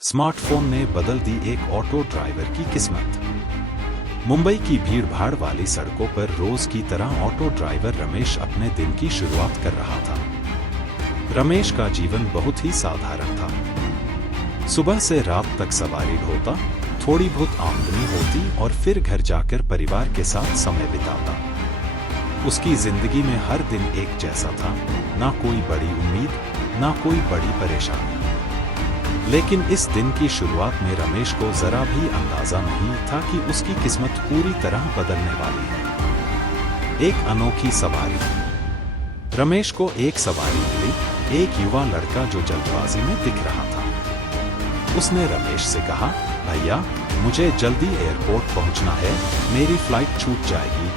Smartphone ने बदल दी एक ऑटो ड्राइवर की किस्मत। मुंबई की भीड़-भाड़ वाली सड़कों पर रोज की तरह ऑटो ड्राइवर रमेश अपने दिन की शुरुआत कर रहा था। रमेश का जीवन बहुत ही साधारण था। सुबह से रात तक सवारी ढोता, थोड़ी बहुत आमदनी होती और फिर घर जाकर परिवार के साथ समय बिताता। उसकी जिंदगी में हर दिन एक जैसा था, ना कोई बड़ी उम्मीद, ना कोई बड़ी परेशानी। लेकिन इस दिन की शुरुआत में रमेश को जरा भी अंदाजा नहीं था कि उसकी किस्मत पूरी तरह बदलने वाली है। एक अनोखी सवारी। रमेश को एक सवारी मिली, एक युवा लड़का जो जल्दबाजी में दिख रहा था। उसने रमेश से कहा, भैया मुझे जल्दी एयरपोर्ट पहुंचना है, मेरी फ्लाइट छूट जाएगी।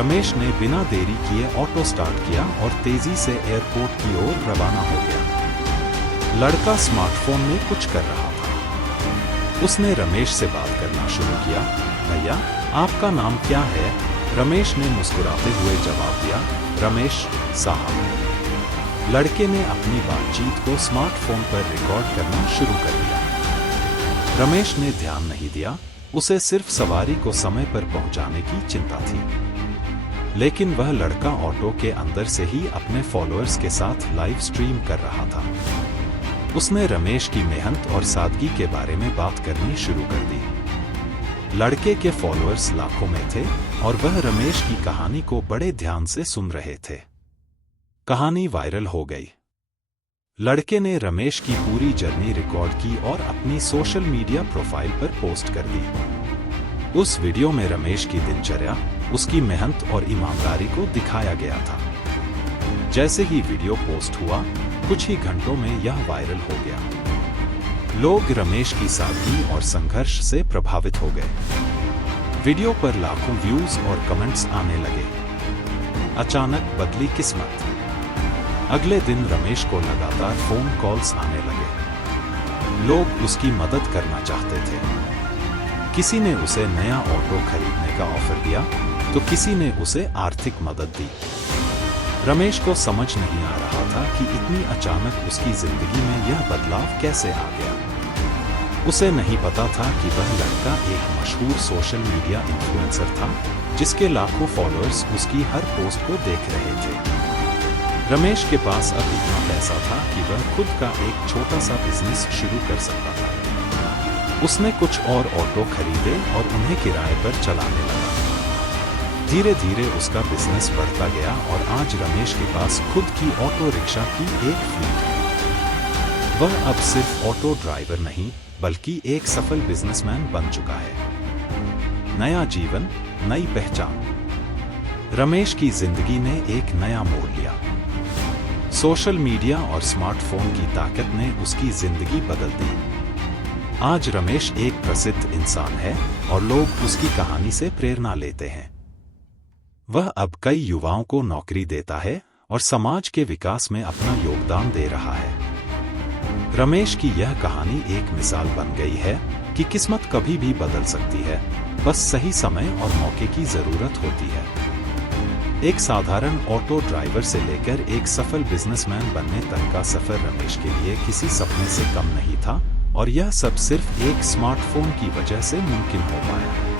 रमेश ने बिना देरी किए ऑटो स्टार्ट किया और तेजी से एयरपोर्ट की ओर रवाना हो गया। लड़का स्मार्टफोन में कुछ कर रहा था। उसने रमेश से बात करना शुरू किया, भैया आपका नाम क्या है? रमेश ने मुस्कुराते हुए जवाब दिया, रमेश साहब। लड़के ने अपनी बातचीत को स्मार्टफोन पर रिकॉर्ड करना शुरू कर दिया। रमेश ने ध्यान नहीं दिया, उसे सिर्फ सवारी को समय पर पहुंचाने की चिंता थी। लेकिन वह लड़का ऑटो के अंदर से ही अपने फॉलोअर्स के साथ लाइव स्ट्रीम कर रहा था। उसने रमेश की मेहनत और सादगी के बारे में बात करनी शुरू कर दी। लड़के के फॉलोअर्स लाखों में थे और वह रमेश की कहानी को बड़े ध्यान से सुन रहे थे। कहानी वायरल हो गई। लड़के ने रमेश की पूरी जर्नी रिकॉर्ड की और अपनी सोशल मीडिया प्रोफाइल पर पोस्ट कर दी। उस वीडियो में रमेश की दिनचर्या, उसकी मेहनत और ईमानदारी को दिखाया गया था। जैसे ही वीडियो पोस्ट हुआ, कुछ ही घंटों में यह वायरल हो गया। लोग रमेश की सादगी और संघर्ष से प्रभावित हो गए। वीडियो पर लाखों व्यूज और कमेंट्स आने लगे। अचानक बदली किस्मत। अगले दिन रमेश को लगातार फोन कॉल्स आने लगे। लोग उसकी मदद करना चाहते थे। किसी ने उसे नया ऑटो खरीदने का ऑफर दिया, तो किसी ने उसे आर्थिक मदद दी। रमेश को समझ नहीं आ रहा था कि इतनी अचानक उसकी जिंदगी में यह बदलाव कैसे आ गया। उसे नहीं पता था कि वह लड़का एक मशहूर सोशल मीडिया इन्फ्लुएंसर था, जिसके लाखों फॉलोअर्स उसकी हर पोस्ट को देख रहे थे। रमेश के पास अब इतना पैसा था कि वह खुद का एक छोटा सा बिजनेस शुरू कर सकता था। उसने कुछ और ऑटो खरीदे और उन्हें किराए पर चलाने लगा। धीरे धीरे उसका बिजनेस बढ़ता गया और आज रमेश के पास खुद की ऑटो रिक्शा की एक फ्लीट है। वह अब सिर्फ ऑटो ड्राइवर नहीं, बल्कि एक सफल बिजनेसमैन बन चुका है। नया जीवन, नई पहचान। रमेश की जिंदगी ने एक नया मोड़ लिया। सोशल मीडिया और स्मार्टफोन की ताकत ने उसकी जिंदगी बदल दी। आज रमेश एक प्रसिद्ध इंसान है और लोग उसकी कहानी से प्रेरणा लेते हैं। वह अब कई युवाओं को नौकरी देता है और समाज के विकास में अपना योगदान दे रहा है। रमेश की यह कहानी एक मिसाल बन गई है कि किस्मत कभी भी बदल सकती है, बस सही समय और मौके की जरूरत होती है। एक साधारण ऑटो ड्राइवर से लेकर एक सफल बिजनेसमैन बनने तक का सफर रमेश के लिए किसी सपने से कम नहीं था, और यह सब सिर्फ एक स्मार्टफोन की वजह से मुमकिन हो पाया।